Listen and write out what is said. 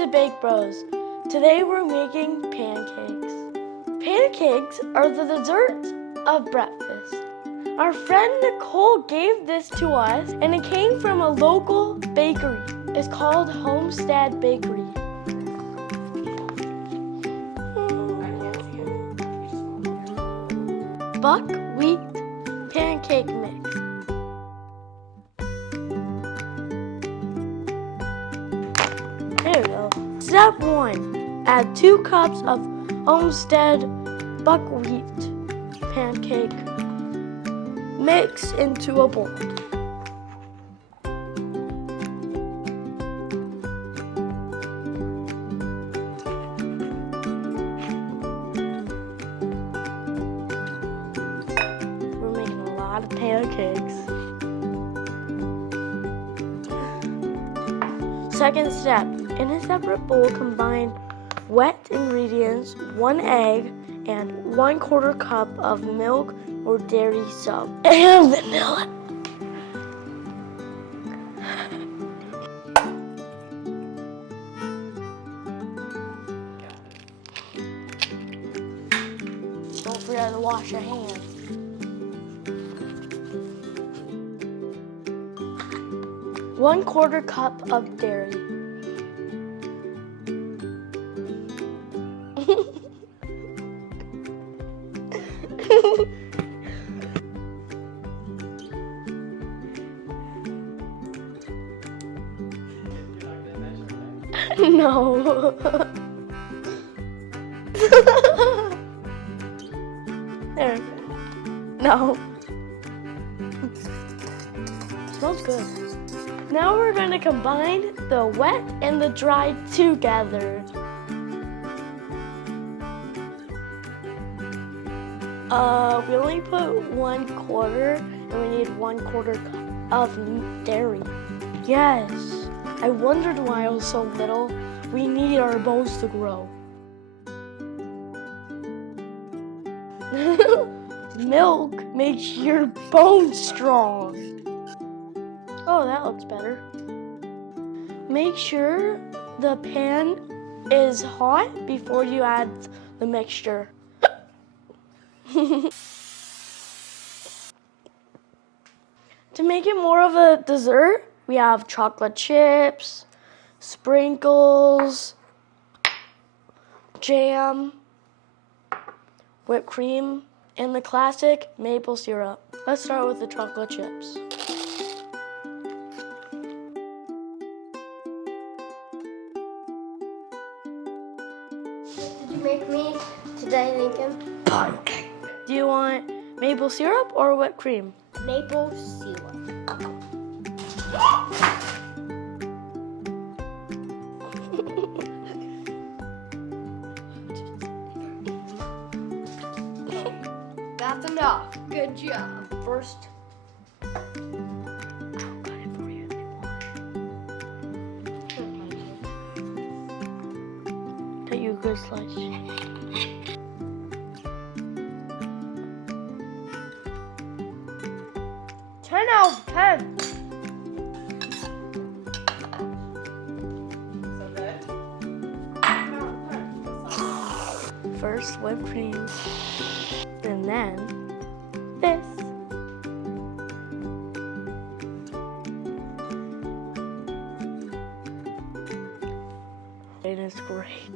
to Bake Bros. Today we're making pancakes. Pancakes are the dessert of breakfast. Our friend Nicole gave this to us and it came from a local bakery. It's called Homestead Bakery. Buckwheat pancake mix. There we go. Step 1. Add 2 cups of Homestead Buckwheat Pancake mix into a bowl. We're making a lot of pancakes. Second step. In a separate bowl, combine wet ingredients, 1 egg, and 1/4 cup of milk or dairy sub, and vanilla. Don't forget to wash your hands. One-quarter cup of dairy. No. There. No. Smells good. Now we're going to combine the wet and the dry together. We only put 1/4 and we need 1/4 cup of dairy. Yes. I wondered why it was so little. We need our bones to grow. Milk makes your bones strong. Oh, that looks better. Make sure the pan is hot before you add the mixture. To make it more of a dessert, we have chocolate chips, sprinkles, jam, whipped cream, and the classic maple syrup. Let's start with the chocolate chips. Did you make me today, Lincoln? Pancake. Do you want maple syrup or whipped cream? Maple syrup. That's enough. Good job. First, I'll cut it for you if you want. Cut you a good slice. 10 out of 10. So good. First whipped cream, and then this. It is great.